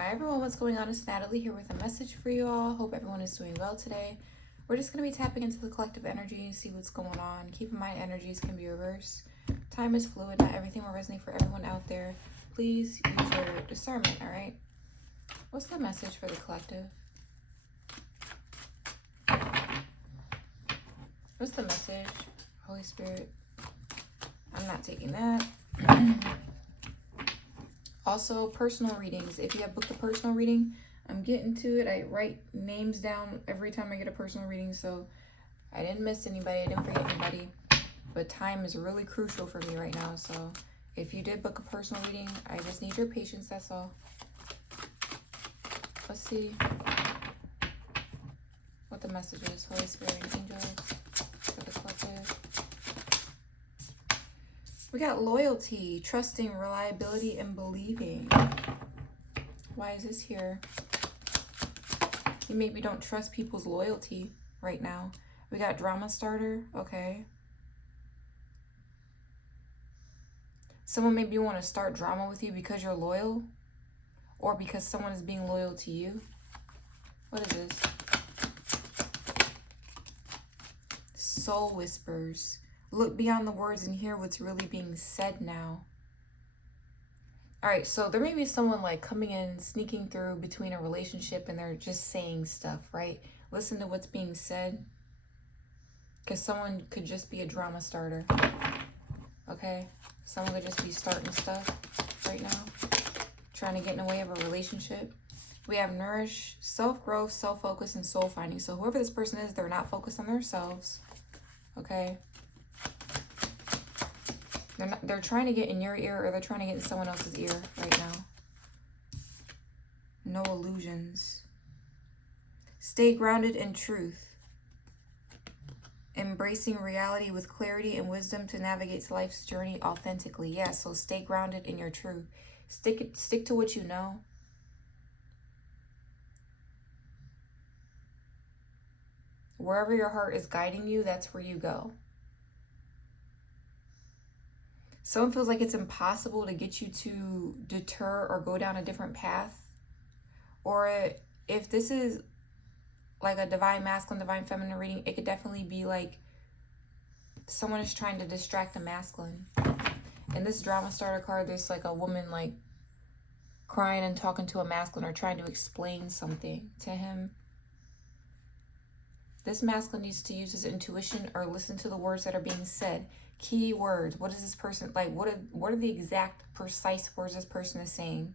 Hi everyone, what's going on? It's Natalie here with a message for you all. Hope everyone is doing well today. We're just going to be tapping into the collective energy and see what's going on. Keep in mind, energies can be reversed. Time is fluid. Not everything will resonate for everyone out there. Please use your discernment, all right? What's the message for the collective? What's the message? Holy Spirit. I'm not taking that. Also, personal readings. If you have booked a personal reading, I'm getting to it. I write names down every time I get a personal reading, so I didn't miss anybody. I didn't forget anybody. But time is really crucial for me right now, so if you did book a personal reading, I just need your patience, that's all. Let's see what the message is. Holy Spirit and angels for the collective. We got loyalty, trusting, reliability, and believing. Why is this here? You maybe don't trust people's loyalty right now. We got drama starter. Okay. Someone maybe want to start drama with you because you're loyal, or because someone is being loyal to you. What is this? Soul whispers. Look beyond the words and hear what's really being said now. All right, so there may be someone like coming in, sneaking through between a relationship, and they're just saying stuff, right? Listen to what's being said, because someone could just be a drama starter, okay? Someone could just be starting stuff right now, trying to get in the way of a relationship. We have nourish, self-growth, self-focus, and soul-finding. So whoever this person is, they're not focused on themselves, okay? They're trying to get in your ear, or they're trying to get in someone else's ear right now. No illusions. Stay grounded in truth. Embracing reality with clarity and wisdom to navigate life's journey authentically. Yeah, so stay grounded in your truth. Stick to what you know. Wherever your heart is guiding you, that's where you go. Someone feels like it's impossible to get you to deter or go down a different path. Or if this is like a divine masculine, divine feminine reading, it could definitely be like someone is trying to distract the masculine. In this drama starter card, there's like a woman like crying and talking to a masculine, or trying to explain something to him. This masculine needs to use his intuition or listen to the words that are being said. Key words. What is this person like? What are the exact precise words this person is saying?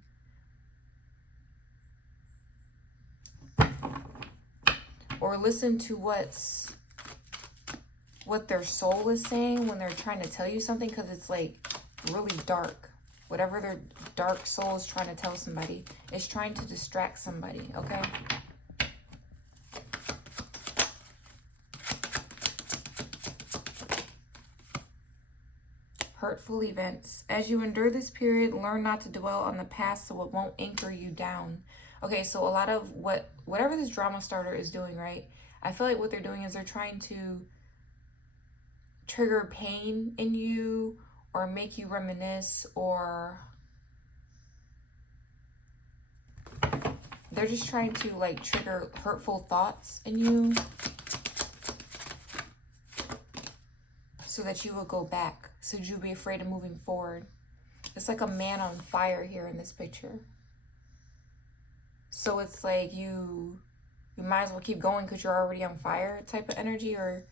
Or listen to what their soul is saying when they're trying to tell you something, because it's like really dark. Whatever their dark soul is trying to tell somebody, it's trying to distract somebody, okay? Hurtful events. As you endure this period, learn not to dwell on the past so it won't anchor you down. Okay, so a lot of whatever this drama starter is doing, right? I feel like what they're doing is they're trying to trigger pain in you, or make you reminisce, or they're just trying to like trigger hurtful thoughts in you so that you will go back, so you'll be afraid of moving forward. It's like a man on fire here in this picture. So it's like you might as well keep going because you're already on fire type of energy. Or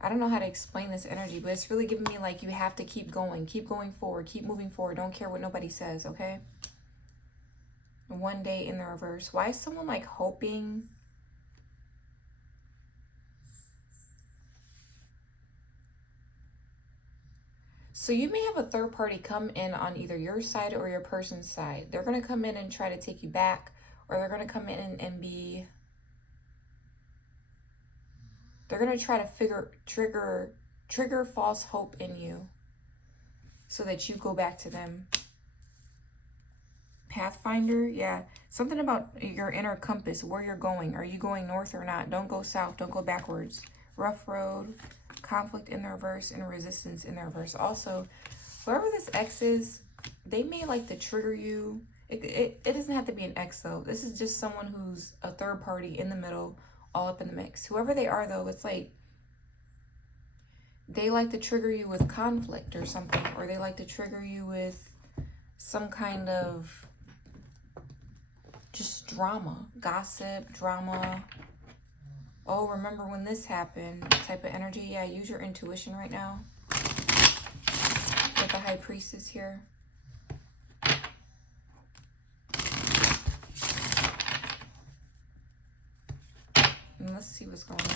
I don't know how to explain this energy, but it's really giving me like you have to keep going forward, keep moving forward. Don't care what nobody says, okay? One day in the reverse. Why is someone like hoping? So you may have a third party come in on either your side or your person's side. They're going to come in and try to take you back, or they're going to come in and be... They're going to try to trigger false hope in you so that you go back to them. Pathfinder, yeah. Something about your inner compass, where you're going. Are you going north or not? Don't go south. Don't go backwards. Rough road, conflict in the reverse, and resistance in the reverse. Also, whoever this ex is, they may like to trigger you. It doesn't have to be an ex though. This is just someone who's a third party in the middle, all up in the mix. Whoever they are though, it's like they like to trigger you with conflict or something, or they like to trigger you with some kind of just drama, gossip, drama. Oh, remember when this happened type of energy. Yeah, use your intuition right now. With the High Priestess here. And let's see what's going on.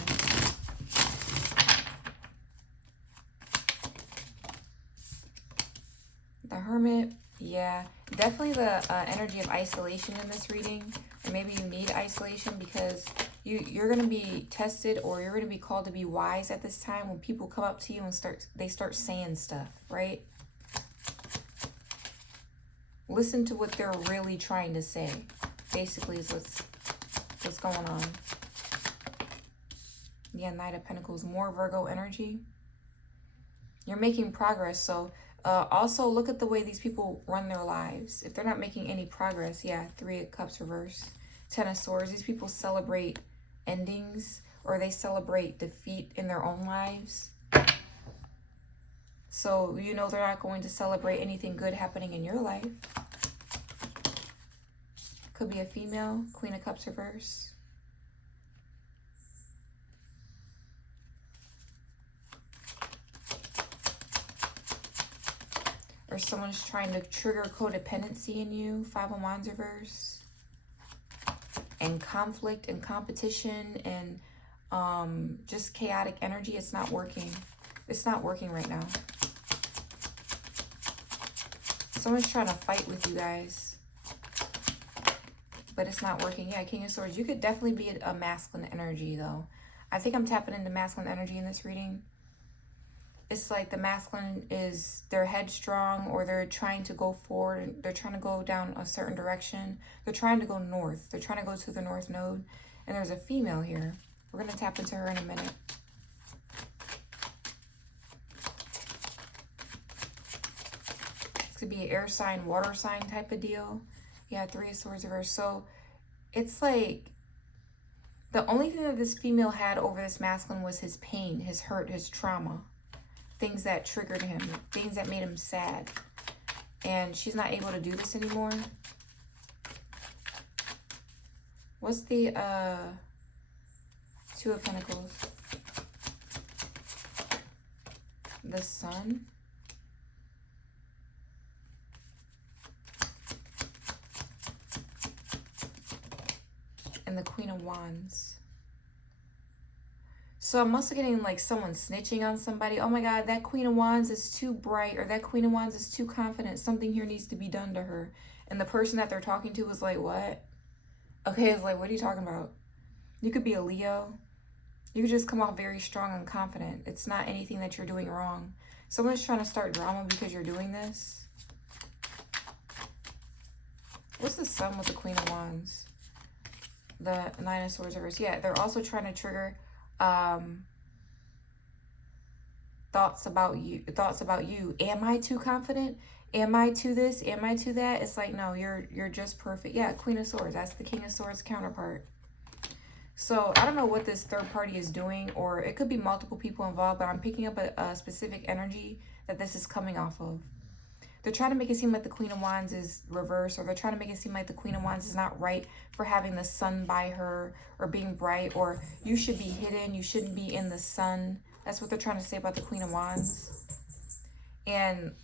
The Hermit. Yeah, definitely the energy of isolation in this reading. Or maybe you need isolation because you're going to be tested, or you're going to be called to be wise at this time when people come up to you and start saying stuff, right? Listen to what they're really trying to say, basically, is what's going on. Yeah, Knight of Pentacles, more Virgo energy. You're making progress, so also look at the way these people run their lives. If they're not making any progress, yeah, Three of Cups reverse, Ten of Swords. These people celebrate endings, or they celebrate defeat in their own lives. So you know they're not going to celebrate anything good happening in your life. Could be a female, Queen of Cups reverse. Or someone's trying to trigger codependency in you, Five of Wands reverse. And conflict and competition and just chaotic energy. It's not working. It's not working right now. Someone's trying to fight with you guys. But it's not working. Yeah, King of Swords. You could definitely be a masculine energy, though. I think I'm tapping into masculine energy in this reading. It's like the masculine is, they're headstrong, or they're trying to go forward. They're trying to go down a certain direction. They're trying to go north. They're trying to go to the north node. And there's a female here. We're going to tap into her in a minute. This could be an air sign, water sign type of deal. Yeah, Three of Swords reverse. So it's like the only thing that this female had over this masculine was his pain, his hurt, his trauma. Things that triggered him, things that made him sad. And she's not able to do this anymore. What's the Two of Pentacles? The Sun. And the Queen of Wands. So I'm also getting like someone snitching on somebody. Oh my God, that Queen of Wands is too bright, or that Queen of Wands is too confident. Something here needs to be done to her. And the person that they're talking to was like, what? Okay, it's like, what are you talking about? You could be a Leo. You could just come off very strong and confident. It's not anything that you're doing wrong. Someone's trying to start drama because you're doing this. What's the Sun with the Queen of Wands? The Nine of Swords reverse. Yeah, they're also trying to trigger thoughts about you. Am I too confident? Am I too this? Am I too that? It's like, no, you're just perfect. Yeah, Queen of Swords. That's the King of Swords counterpart. So I don't know what this third party is doing, or it could be multiple people involved, but I'm picking up a specific energy that this is coming off of. They're trying to make it seem like the Queen of Wands is reversed, or they're trying to make it seem like the Queen of Wands is not right for having the sun by her, or being bright, or you should be hidden, you shouldn't be in the sun. That's what they're trying to say about the Queen of Wands. And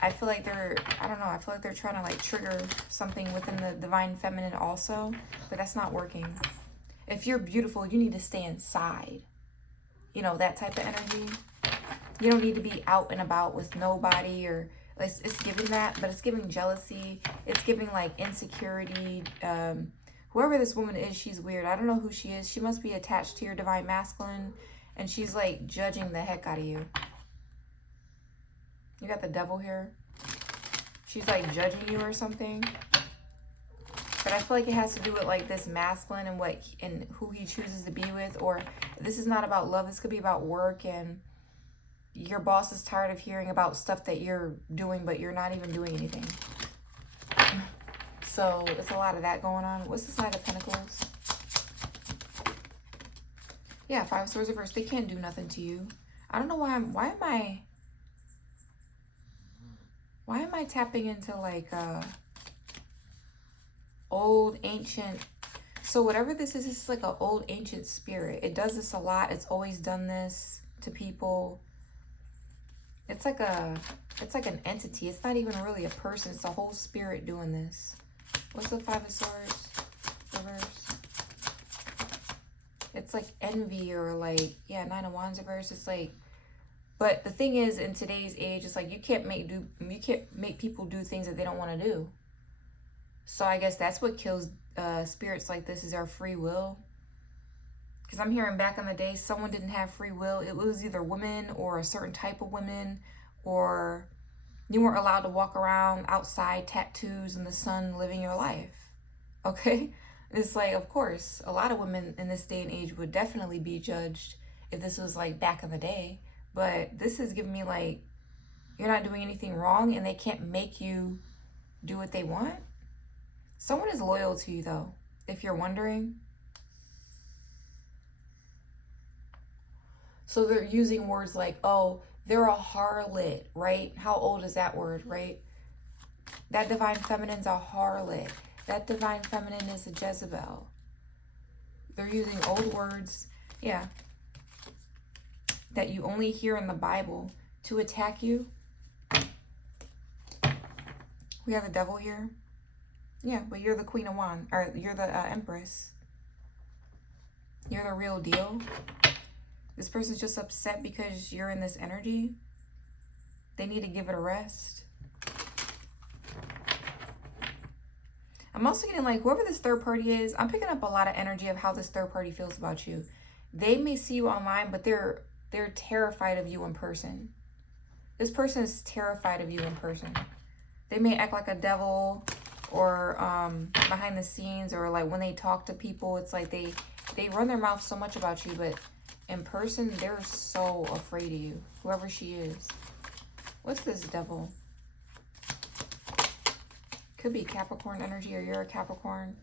I feel like I don't know, I feel like they're trying to like trigger something within the divine feminine also, but that's not working. If you're beautiful, you need to stay inside. You know, that type of energy. You don't need to be out and about with nobody, or it's giving that, but it's giving jealousy. It's giving like insecurity. Whoever this woman is, she's weird. I don't know who she is. She must be attached to your divine masculine, and she's like judging the heck out of you. You got the Devil here. She's like judging you or something. But I feel like it has to do with like this masculine and who he chooses to be with, or this is not about love. This could be about work and your boss is tired of hearing about stuff that you're doing, but you're not even doing anything. So it's a lot of that going on. What's this Knight of Pentacles? Yeah, Five of Swords reversed. They can't do nothing to you. I don't know why why am I tapping into like old ancient, so whatever this is, it's like an old ancient spirit. It does this a lot. It's always done this to people. It's like an entity. It's not even really a person. It's a whole spirit doing this. What's the Five of Swords reverse? It's like envy, or like, yeah, Nine of Wands reverse. It's like, but the thing is, in today's age, it's like you can't make people do things that they don't want to do. So I guess that's what kills spirits like this, is our free will. Because I'm hearing back in the day, someone didn't have free will. It was either women or a certain type of women, or you weren't allowed to walk around outside, tattoos in the sun, living your life. Okay? It's like, of course, a lot of women in this day and age would definitely be judged if this was like back in the day. But this is giving me like, you're not doing anything wrong and they can't make you do what they want. Someone is loyal to you though, if you're wondering. So they're using words like, oh, they're a harlot, right? How old is that word, right? That divine feminine's a harlot. That divine feminine is a Jezebel. They're using old words, yeah, that you only hear in the Bible to attack you. We have the devil here. Yeah, but you're the Queen of Wands, or you're the Empress. You're the real deal. This person's just upset because you're in this energy. They need to give it a rest. I'm also getting like, whoever this third party is, I'm picking up a lot of energy of how this third party feels about you. They may see you online, but they're terrified of you in person. This person is terrified of you in person. They may act like a devil, or behind the scenes, or like when they talk to people, it's like they run their mouth so much about you, but in person, they're so afraid of you, whoever she is. What's this devil? Could be Capricorn energy, or you're a Capricorn.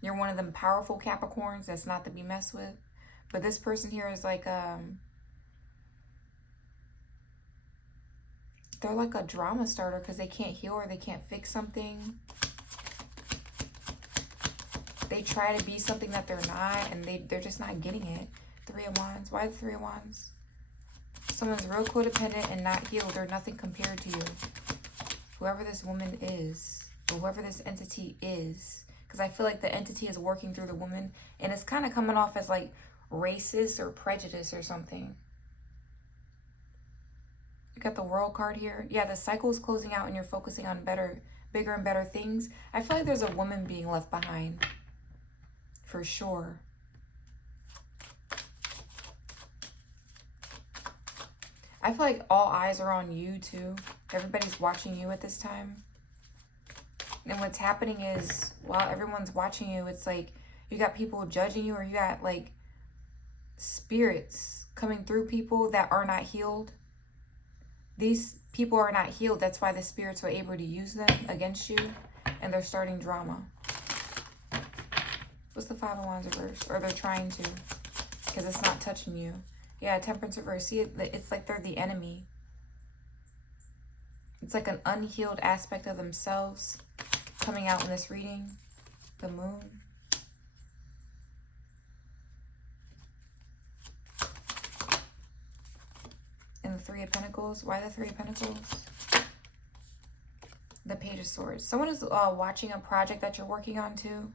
You're one of them powerful Capricorns that's not to be messed with. But this person here is like, they're like a drama starter because they can't heal or they can't fix something. They try to be something that they're not, and they're just not getting it. Three of Wands. Why the Three of Wands? Someone's real codependent and not healed, or nothing compared to you. Whoever this woman is, or whoever this entity is. Because I feel like the entity is working through the woman, and it's kind of coming off as like racist or prejudice or something. You got the World card here. Yeah, the cycle is closing out and you're focusing on bigger and better things. I feel like there's a woman being left behind. For sure. I feel like all eyes are on you too. Everybody's watching you at this time. And what's happening is, while everyone's watching you, it's like you got people judging you, or you got like spirits coming through people that are not healed. These people are not healed. That's why the spirits are able to use them against you, and they're starting drama. What's the Five of Wands reverse? Or they're trying to, because it's not touching you. Yeah, Temperance reverse. See, it's like they're the enemy. It's like an unhealed aspect of themselves coming out in this reading. The Moon. And the Three of Pentacles. Why the Three of Pentacles? The Page of Swords. Someone is watching a project that you're working on too.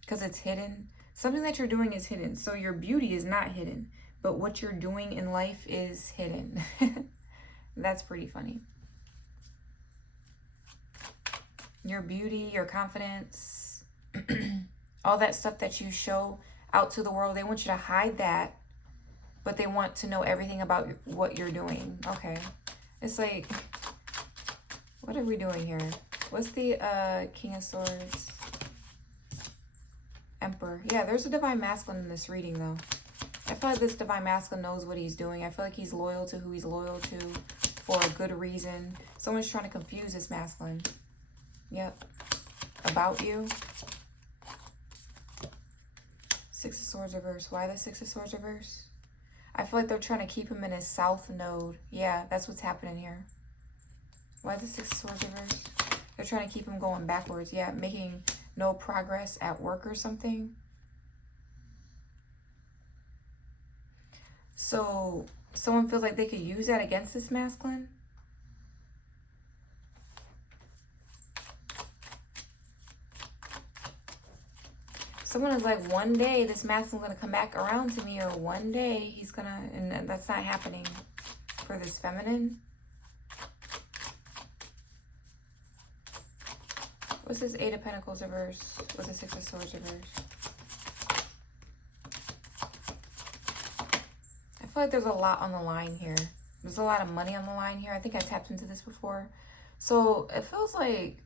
Because it's hidden. Something that you're doing is hidden. So your beauty is not hidden. But what you're doing in life is hidden. That's pretty funny. Your beauty, your confidence, all that stuff that you show out to the world, they want you to hide that, but they want to know everything about what you're doing. Okay. It's like, what are we doing here? What's the King of Swords? Emperor. Yeah, there's a divine masculine in this reading though. I feel like this divine masculine knows what he's doing. I feel like he's loyal to who he's loyal to for a good reason. Someone's trying to confuse this masculine. Yep. About you. Six of Swords reverse. Why the Six of Swords reverse? I feel like they're trying to keep him in his south node. Yeah, that's what's happening here. Why the Six of Swords reverse? They're trying to keep him going backwards. Yeah, making no progress at work or something. So someone feels like they could use that against this masculine. Someone is like, one day this masculine's going to come back around to me, or one day he's going to, and that's not happening for this feminine. What's this Eight of Pentacles reverse? What's the Six of Swords reverse? I feel like there's a lot on the line here. There's a lot of money on the line here. I think I tapped into this before. So it feels like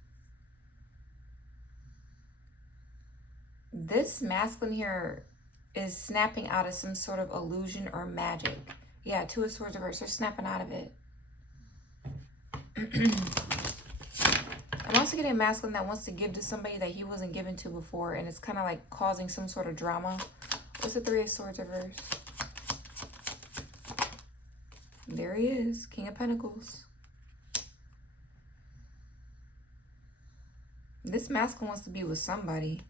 this masculine here is snapping out of some sort of illusion or magic. Yeah, Two of Swords reverse. They're snapping out of it. I'm also getting a masculine that wants to give to somebody that he wasn't given to before, and it's kind of like causing some sort of drama. What's the Three of Swords reverse? There he is, King of Pentacles. This masculine wants to be with somebody.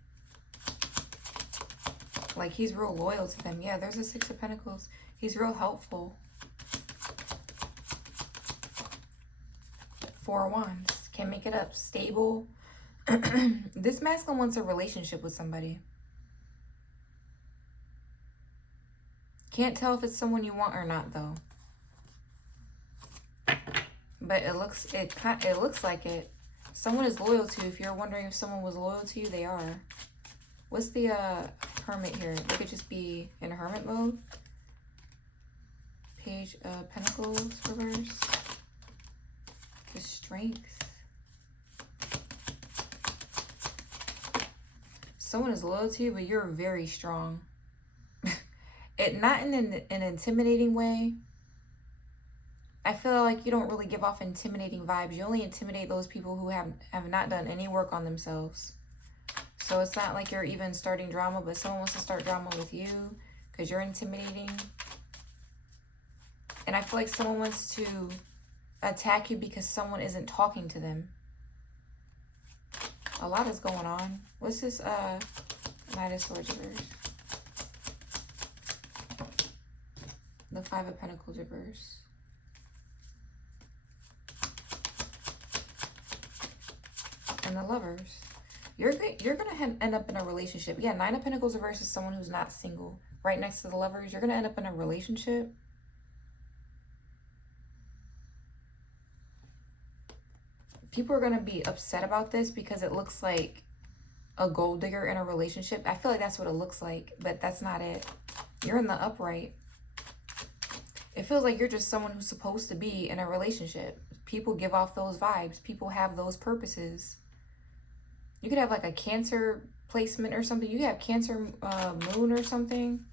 Like, he's real loyal to them. Yeah, there's a Six of Pentacles. He's real helpful. Four of Wands. Can't make it up. Stable. This masculine wants a relationship with somebody. Can't tell if it's someone you want or not, though. But it looks like it. Someone is loyal to you. If you're wondering if someone was loyal to you, they are. What's the Hermit here? They could just be in hermit mode. Page of Pentacles reverse. The Strength. Someone is loyal to you, but you're very strong. Not in an intimidating way. I feel like you don't really give off intimidating vibes. You only intimidate those people who have not done any work on themselves. So it's not like you're even starting drama, but someone wants to start drama with you because you're intimidating. And I feel like someone wants to attack you because someone isn't talking to them. A lot is going on. What's this Knight of Swords reverse? The Five of Pentacles reverse. And the Lovers. You're gonna end up in a relationship. Yeah, Nine of Pentacles reverse is someone who's not single. Right next to the Lovers, you're gonna end up in a relationship. People are gonna be upset about this because it looks like a gold digger in a relationship. I feel like that's what it looks like, but that's not it. You're in the upright. It feels like you're just someone who's supposed to be in a relationship. People give off those vibes. People have those purposes. You could have like a Cancer placement or something. You could have Cancer moon or something.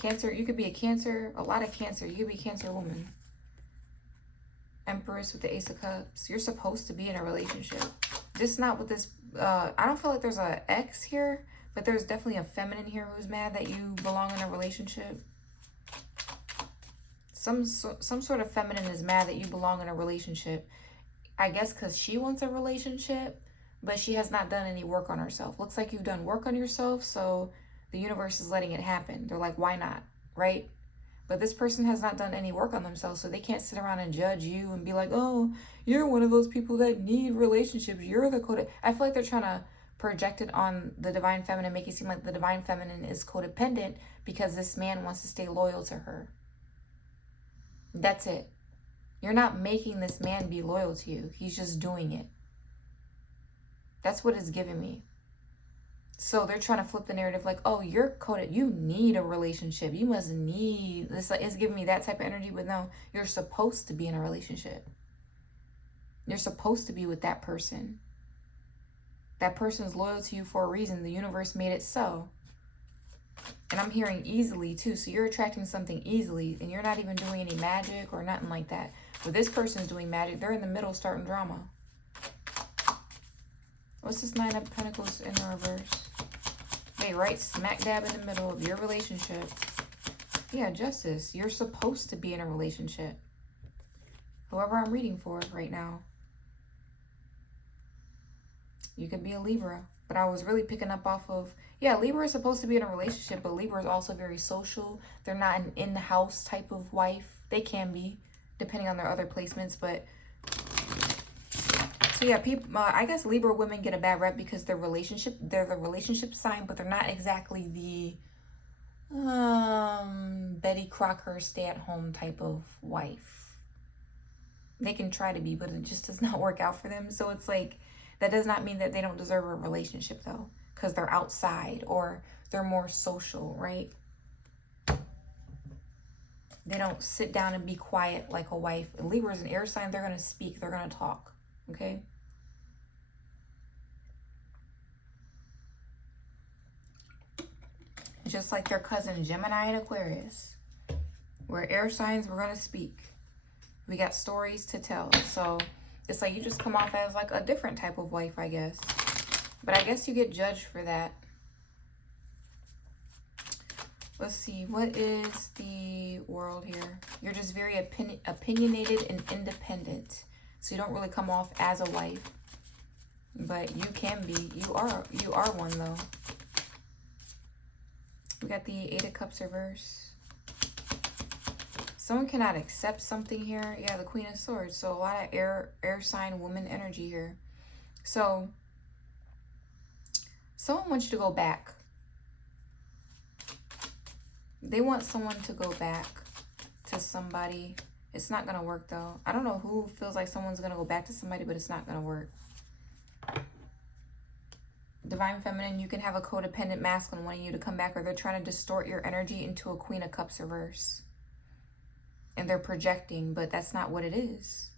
Cancer, you could be a Cancer, a lot of Cancer. You could be a Cancer woman. Empress with the Ace of Cups. You're supposed to be in a relationship. Just not with this. I don't feel like there's an ex here, but there's definitely a feminine here who's mad that you belong in a relationship. Some sort of feminine is mad that you belong in a relationship. I guess because she wants a relationship, but she has not done any work on herself. Looks like you've done work on yourself, so the universe is letting it happen. They're like, why not, right? But this person has not done any work on themselves, so they can't sit around and judge you and be like, oh, you're one of those people that need relationships. You're the codependent. I feel like they're trying to project it on the Divine Feminine, make it seem like the Divine Feminine is codependent because this man wants to stay loyal to her. That's it. You're not making this man be loyal to you. He's just doing it. That's what it's giving me. So they're trying to flip the narrative like, oh, you're coded. You need a relationship. You must need this. It's giving me that type of energy. But no, you're supposed to be in a relationship. You're supposed to be with that person. That person's loyal to you for a reason. The universe made it so. And I'm hearing easily too. So you're attracting something easily and you're not even doing any magic or nothing like that. But this person's doing magic. They're in the middle starting drama. What's this Nine of Pentacles in the reverse? Hey, right smack dab in the middle of your relationship. Yeah, Justice. You're supposed to be in a relationship. Whoever I'm reading for right now. You could be a Libra. But I was really picking up off of, yeah, Libra is supposed to be in a relationship, but Libra is also very social. They're not an in-the-house type of wife. They can be, depending on their other placements. But, so yeah, people, I guess Libra women get a bad rep because they're the relationship sign, but they're not exactly the Betty Crocker stay-at-home type of wife. They can try to be, but it just does not work out for them. So it's like, that does not mean that they don't deserve a relationship though, because they're outside or they're more social, right? They don't sit down and be quiet like a wife. Libra is an air sign. They're going to speak. They're going to talk. Okay. Just like their cousin Gemini and Aquarius. We're air signs. We're going to speak. We got stories to tell. So it's like you just come off as like a different type of wife, I guess. But I guess you get judged for that. Let's see. What is the world here? You're just very opinionated and independent. So you don't really come off as a wife. But you can be. You are one though. We got the Eight of Cups reverse. Someone cannot accept something here. Yeah, the Queen of Swords. So a lot of air sign woman energy here. So someone wants you to go back. They want someone to go back to somebody. It's not going to work though. I don't know who feels like someone's going to go back to somebody, but it's not going to work. Divine Feminine, you can have a codependent masculine wanting you to come back, or they're trying to distort your energy into a Queen of Cups reverse. And they're projecting, but that's not what it is.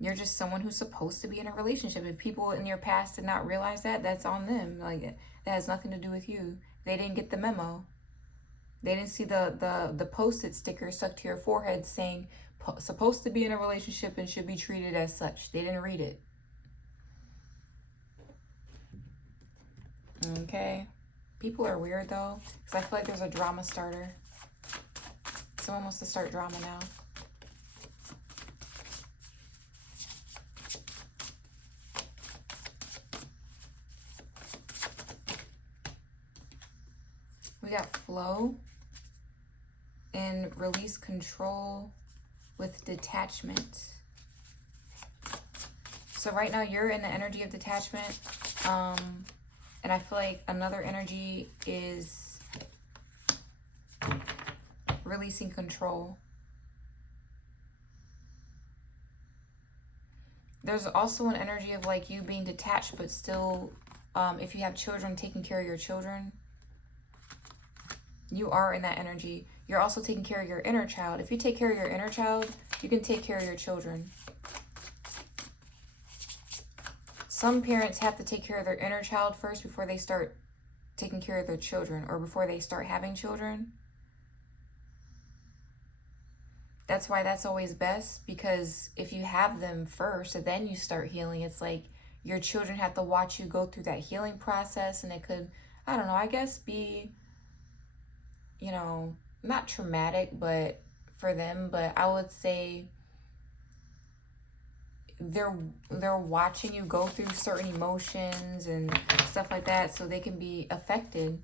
You're just someone who's supposed to be in a relationship. If people in your past did not realize that, that's on them. Like, that has nothing to do with you. They didn't get the memo. They didn't see the Post-it sticker stuck to your forehead saying, supposed to be in a relationship and should be treated as such. They didn't read it. Okay. People are weird, though, because I feel like there's a drama starter. Someone wants to start drama now. We got flow and release control with detachment. So right now you're in the energy of detachment. And I feel like another energy is releasing control. There's also an energy of like you being detached, but still, if you have children, taking care of your children. You are in that energy. You're also taking care of your inner child. If you take care of your inner child, you can take care of your children. Some parents have to take care of their inner child first before they start taking care of their children, or before they start having children. That's why that's always best, because if you have them first and then you start healing, it's like your children have to watch you go through that healing process, and it could, I don't know, I guess be, you know, not traumatic, but for them, but I would say they're watching you go through certain emotions and stuff like that, so they can be affected.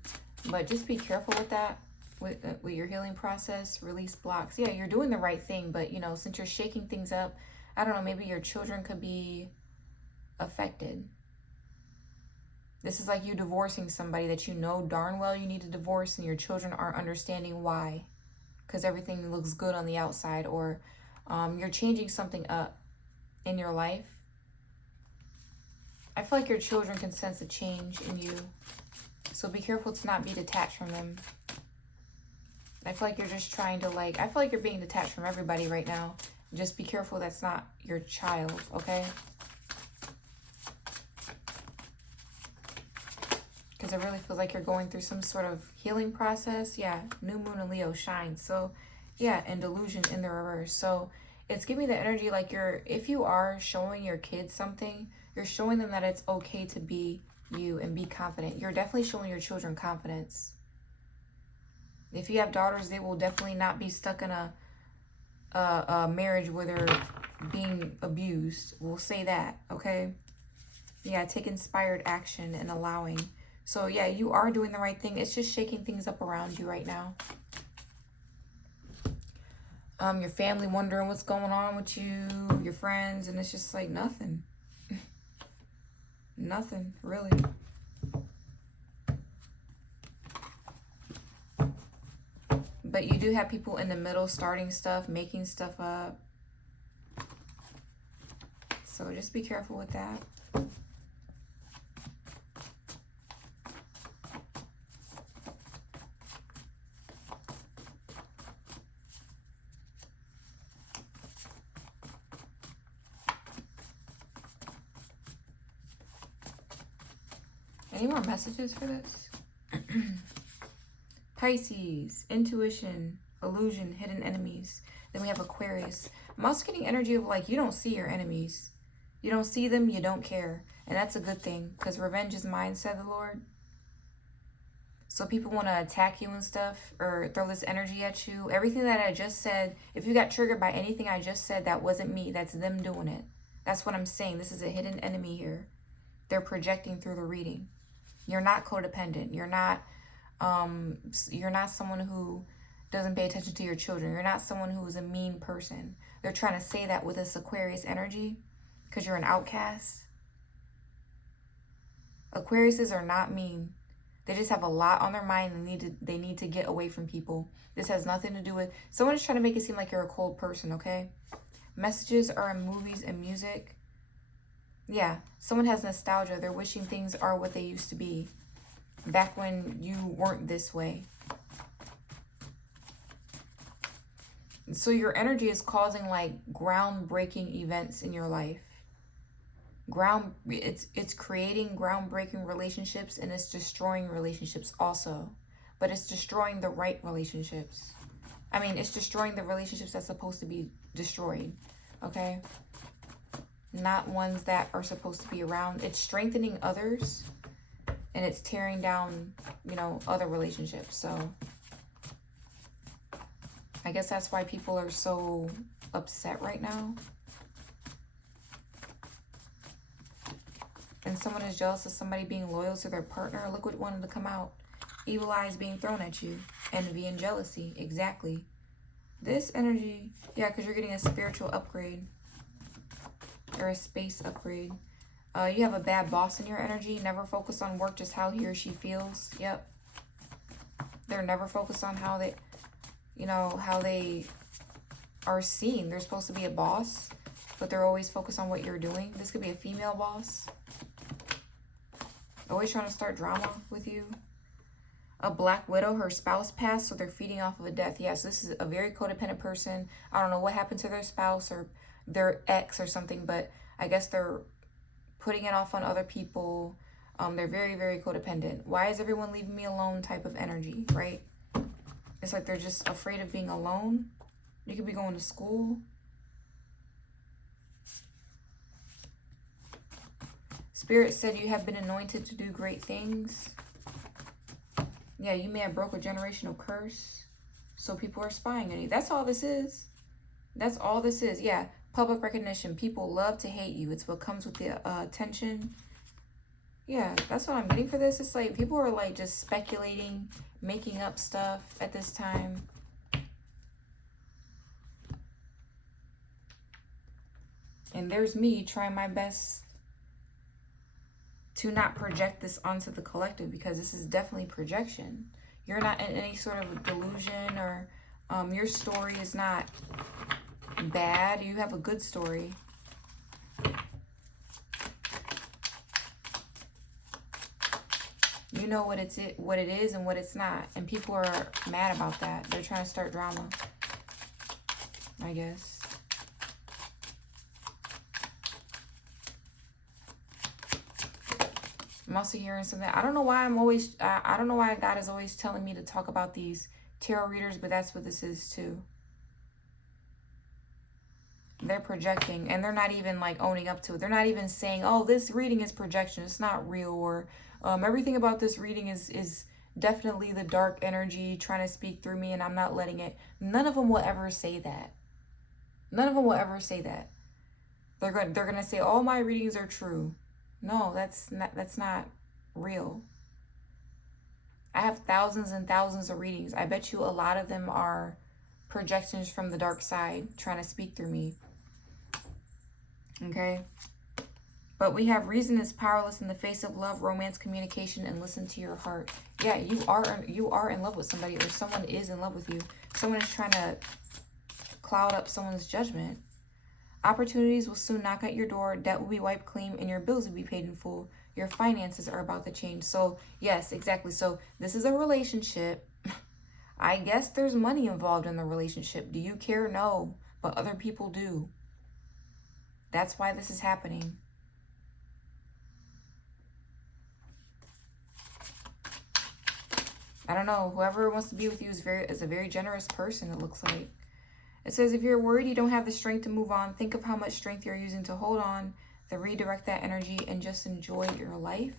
But just be careful with that, with your healing process. Release blocks. Yeah, you're doing the right thing, but you know, since you're shaking things up, I don't know, maybe your children could be affected. This is like you divorcing somebody that you know darn well you need to divorce, and your children aren't understanding why, because everything looks good on the outside, or you're changing something up in your life. I feel like your children can sense a change in you, so be careful to not be detached from them. I feel like you're just trying to I feel like you're being detached from everybody right now. Just be careful that's not your child, okay? because it really feels like you're going through some sort of healing process. Yeah, new moon in Leo shines. So yeah, and delusion in the reverse. So it's giving the energy like if you are showing your kids something, you're showing them that it's okay to be you and be confident. You're definitely showing your children confidence. If you have daughters, they will definitely not be stuck in a marriage where they're being abused. We'll say that, okay? Yeah, take inspired action and allowing. So yeah, you are doing the right thing. It's just shaking things up around you right now. Your family wondering what's going on with you, your friends, and it's just like nothing. Nothing, really. But you do have people in the middle starting stuff, making stuff up. So just be careful with that. Any more messages for this? Pisces, intuition, illusion, hidden enemies. Then we have Aquarius. I'm also getting energy of like, you don't see your enemies. You don't see them, you don't care. And that's a good thing, because revenge is mine, said the Lord. So people want to attack you and stuff, or throw this energy at you. Everything that I just said, if you got triggered by anything I just said, that wasn't me. That's them doing it. That's what I'm saying. This is a hidden enemy here. They're projecting through the reading. You're not codependent. You're not someone who doesn't pay attention to your children. You're not someone who is a mean person. They're trying to say that with this Aquarius energy because you're an outcast. Aquariuses are not mean. They just have a lot on their mind and they need to get away from people. This has nothing to do with... Someone is trying to make it seem like you're a cold person, okay? Messages are in movies and music. Yeah, someone has nostalgia. They're wishing things are what they used to be. Back when you weren't this way. So your energy is causing like groundbreaking events in your life. It's creating groundbreaking relationships, and it's destroying relationships also. But it's destroying the right relationships. I mean, it's destroying the relationships that's supposed to be destroyed. Okay? Not ones that are supposed to be around. It's strengthening others, and it's tearing down, other relationships. So I guess that's why people are so upset right now. And someone is jealous of somebody being loyal to their partner. Look what wanted to come out. Evil eyes being thrown at you. Envy and jealousy. Exactly. This energy, yeah, because you're getting a spiritual upgrade. Or a space upgrade. You have a bad boss in your energy. Never focus on work, just how he or she feels. Yep. They're never focused on how they, how they are seen. They're supposed to be a boss, but they're always focused on what you're doing. This could be a female boss. Always trying to start drama with you. A black widow, her spouse passed, so they're feeding off of a death. Yes, this is a very codependent person. I don't know what happened to their spouse or their ex or something, but I guess they're putting it off on other people. They're very, very codependent. Why is everyone leaving me alone type of energy, right? It's like they're just afraid of being alone. You could be going to school. Spirit said you have been anointed to do great things. Yeah, you may have broke a generational curse. So people are spying on you. That's all this is. That's all this is. Yeah, public recognition. People love to hate you. It's what comes with the attention. Yeah, that's what I'm getting for this. It's like people are like just speculating, making up stuff at this time. And there's me trying my best to not project this onto the collective, because this is definitely projection. You're not in any sort of delusion, or your story is not bad. You have a good story. You know what it is and what it's not. And people are mad about that. They're trying to start drama, I guess. I'm also hearing something. I don't know why I don't know why God is always telling me to talk about these tarot readers, but that's what this is too. They're projecting, and they're not even like owning up to it. They're not even saying, oh, this reading is projection, it's not real, or everything about this reading is definitely the dark energy trying to speak through me and I'm not letting it. None of them will ever say that. None of them will ever say that. They're going to say all my readings are true. No, that's not real. I have thousands and thousands of readings. I bet you a lot of them are projections from the dark side trying to speak through me. Okay? But we have reason is powerless in the face of love, romance, communication, and listen to your heart. Yeah, you are in love with somebody, or someone is in love with you. Someone is trying to cloud up someone's judgment. Opportunities will soon knock at your door. Debt will be wiped clean and your bills will be paid in full. Your finances are about to change. So yes, exactly. So this is a relationship. I guess there's money involved in the relationship. Do you care? No, but other people do. That's why this is happening. I don't know. Whoever wants to be with you is a very generous person, it looks like. It says, if you're worried you don't have the strength to move on, think of how much strength you're using to hold on, then redirect that energy and just enjoy your life.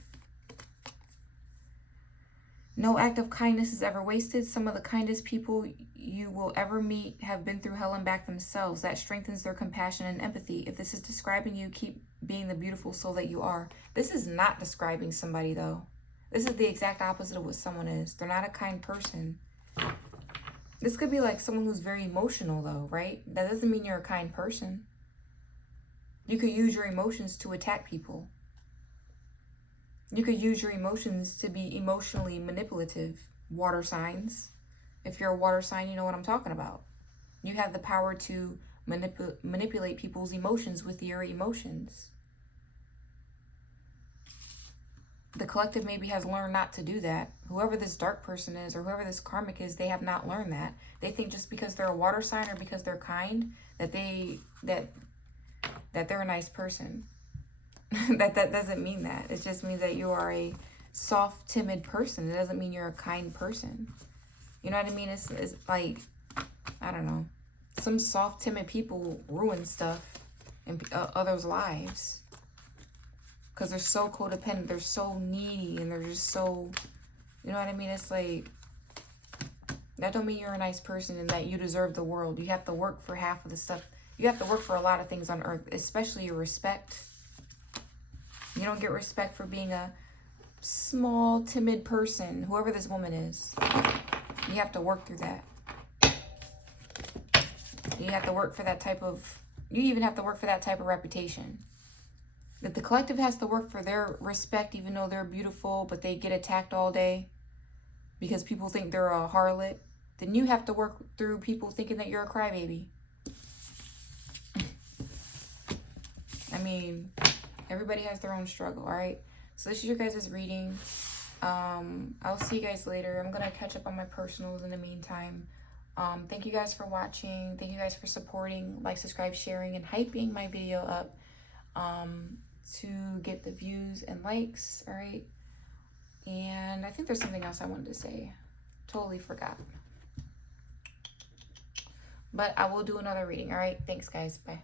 No act of kindness is ever wasted. Some of the kindest people you will ever meet have been through hell and back themselves. That strengthens their compassion and empathy. If this is describing you, keep being the beautiful soul that you are. This is not describing somebody, though. This is the exact opposite of what someone is. They're not a kind person. This could be like someone who's very emotional, though, right? That doesn't mean you're a kind person. You could use your emotions to attack people. You could use your emotions to be emotionally manipulative. Water signs. If you're a water sign, you know what I'm talking about. You have the power to manipulate people's emotions with your emotions. The collective maybe has learned not to do that. Whoever this dark person is or whoever this karmic is, they have not learned that. They think just because they're a water sign or because they're kind that they're a nice person. that doesn't mean that. It just means that you are a soft, timid person. It doesn't mean you're a kind person. You know what I mean? It's like, I don't know. Some soft, timid people ruin stuff in others' lives. Because they're so codependent, they're so needy, and they're just so, you know what I mean? It's like, that don't mean you're a nice person and that you deserve the world. You have to work for half of the stuff. You have to work for a lot of things on earth, especially your respect. You don't get respect for being a small, timid person, whoever this woman is. You have to work through that. You have to work for that type of, you even have to work for that type of reputation. That the collective has to work for their respect, even though they're beautiful, but they get attacked all day because people think they're a harlot. Then you have to work through people thinking that you're a crybaby. I mean, everybody has their own struggle, all right? So this is your guys' reading. I'll see you guys later. I'm going to catch up on my personals in the meantime. Thank you guys for watching. Thank you guys for supporting, like, subscribe, sharing, and hyping my video up. To get the views and likes, all right? And I think there's something else I wanted to say. Totally forgot. But I will do another reading, all right? Thanks, guys. Bye.